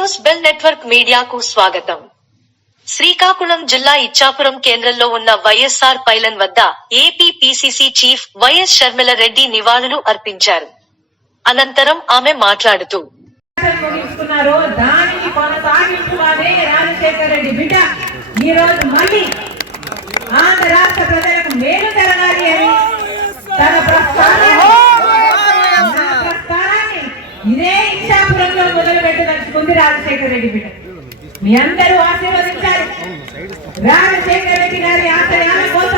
News bell network మీడియాకు స్వాగతం. శ్రీకాకుళం జిల్లా ఇచ్చాపురం కేంద్రంలో ఉన్న వైఎస్ఆర్ పైలన్ వద్ద AP PCC chief YS Sharmila Reddy నివాళులు అర్పించారు. అనంతరం ఆమె మాట్లాడుతూ ముగిస్తున్నారో మళ్ళీ ఆంధ్ర రాష్ట్ర ప్రజలకు మేలు జరగాలి అని తన ప్రస్థానాన్ని నా ప్రస్థానాన్ని ఇదే ఇచ్చాపురంలో మొదలు పెట్టదలుచుకుంది రాజశేఖర రెడ్డి బిడ్డ మీ అందరూ ఆశీర్వదించాలి. రాజశేఖర రెడ్డి గారి ఆశయాల కోసం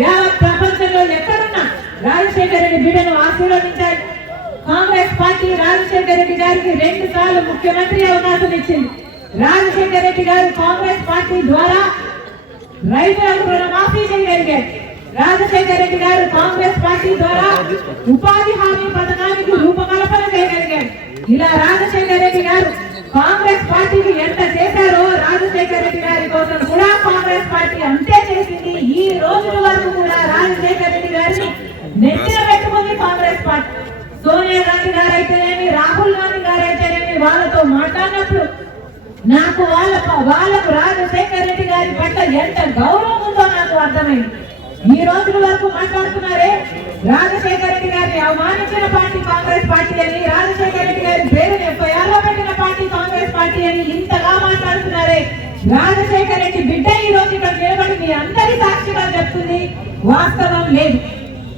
యావత్ ప్రపంచంలో ఎక్కడున్నా రాజశేఖర రెడ్డి బిడ్డను ఆశీర్వదించాలి. కాంగ్రెస్ పార్టీ రాజశేఖర రెడ్డి గారికి రెండు సార్లు ముఖ్యమంత్రి అవకాశం ఇచ్చింది. రాజశేఖర రెడ్డి గారు కాంగ్రెస్ పార్టీ ద్వారా రైతులకు రుణమాఫీ చేయగలిగారు. రాజశేఖర రెడ్డి గారు కాంగ్రెస్ పార్టీ ద్వారా ఉపాధి హామీ పథకానికి రూపకల్పన చేయగలిగారు. ఇలా రాజశేఖర రెడ్డి గారు కాంగ్రెస్ పార్టీకి ఎంత చేశారో రాజశేఖర రెడ్డి గారి కోసం కూడా కాంగ్రెస్ పార్టీ అంతే చేసింది. ఈ రోజుల వరకు కూడా రాజశేఖర రెడ్డి గారిని నెత్తిన పెట్టుకుంది కాంగ్రెస్ పార్టీ. సోనియా గాంధీ గారు అయితేనేమి రాహుల్ గాంధీ గారు అయితేనేమి వాళ్ళతో మాట్లాడినప్పుడు నాకు వాళ్ళ వాళ్ళకు రాజశేఖర రెడ్డి గారి పట్ల ఎంత గౌరవం ఉందో నాకు అర్థమైంది. ఈ రోజుల వరకు మాట్లాడుతున్నారే రాజశేఖర రెడ్డి గారిని అవమానించిన పార్టీ కాంగ్రెస్ పార్టీ అని రాజశేఖర రెడ్డి గారి పేరుని ఎఫ్ఐఆర్ పెట్టిన పార్టీ కాంగ్రెస్ పార్టీ అని ఇంతగా మాట్లాడుతున్నారే. రాజశేఖర రెడ్డి బిడ్డ ఈ రోజు ఇక్కడ నిలబడి మీ అందరి సాక్షిగా చెప్తుంది వాస్తవం లేదు.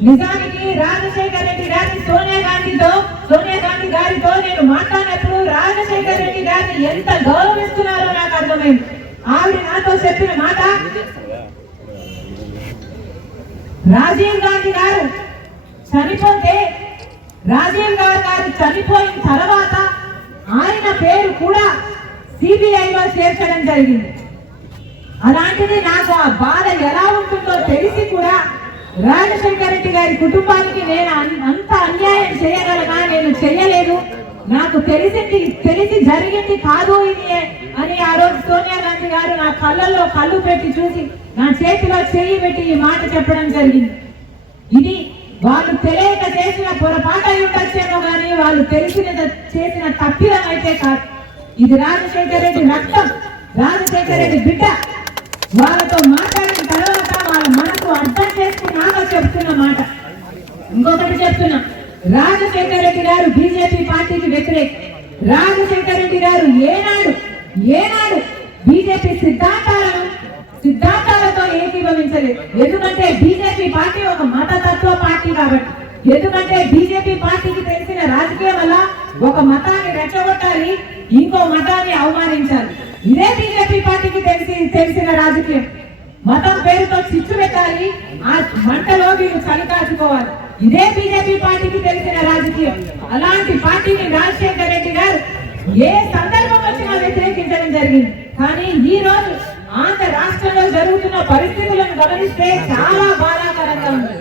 నిజానికి రాజశేఖర రెడ్డి గారి సోనియా గాంధీతో సోనియా గాంధీ గారితో నేను మాట్లాడినప్పుడు రాజశేఖర రెడ్డి గారిని ఎంత గౌరవిస్తున్నారో నాకు అర్థమైంది. ఆవిడ నాతో చెప్పిన మాట రాజీవ్ గాంధీ గారు చనిపోతే రాజీవ్ గాంధీ గారు చనిపోయిన తర్వాత ఆయన పేరు కూడా సిబిఐలో చేర్చడం జరిగింది. అలాంటిది నాకు ఆ బాధ ఎలా ఉంటుందో తెలిసి కూడా రాజశేఖర రెడ్డి గారి కుటుంబానికి నేను అన్- అంత అన్యాయం చేయగలగా నేను చేయలేదు. నాకు తెలిసింది తెలిసి జరిగింది కాదు ఇది సోనియా గారు నా కళ్ళల్లో కళ్ళు పెట్టి చూసి నా చేతిలో చెయ్యి పెట్టి ఈ మాట చెప్పడం జరిగింది. ఇది వాళ్ళు తెలియక చేసిన పొరపాటు అయి ఉండొచ్చేమో కానీ వాళ్ళు తెలిసిన చేసిన తప్పిదం అయితే కాదు. ఇది రాజశేఖర రెడ్డి రక్తం. రాజశేఖర రెడ్డి బిడ్డ. వాళ్ళతో మాట్లాడిన తర్వాత వాళ్ళ మనసు అర్థం చేసుకున్నాక చెప్తున్న మాట. ఇంకొకటి చెప్తున్నా. రాజశేఖర రెడ్డి గారు బీజేపీ పార్టీకి వ్యతిరేక. రాజశేఖర రెడ్డి గారు ఏనాడు ఏనాడు బీజేపీ సిద్ధాంతాలను సిద్ధాంతాలతో ఏకీభవించలేదు. ఎందుకంటే బీజేపీ పార్టీ ఒక మతతత్వ పార్టీ కాబట్టి. ఎందుకంటే బీజేపీ పార్టీకి తెలిసిన రాజకీయం వల్ల ఒక మతాన్ని రెచ్చగొట్టాలి ఇంకో మతాన్ని అవమానించాలి. ఇదే బీజేపీ పార్టీకి తెలిసి తెలిసిన రాజకీయం. మతం పేరుతో చిచ్చు పెట్టాలి ఆ మంటలో వీళ్ళు చలికాచుకోవాలి ఇదే బీజేపీ పార్టీకి తెలిసిన రాజకీయం. అలాంటి పార్టీని రాజశేఖర రెడ్డి గారు ఏ సందర్భం చేయడం జరిగింది. కానీ ఈ రోజు ఆంధ్ర రాష్ట్రంలో జరుగుతున్న పరిస్థితులను గమనిస్తే చాలా బాధాకరంగా ఉంది.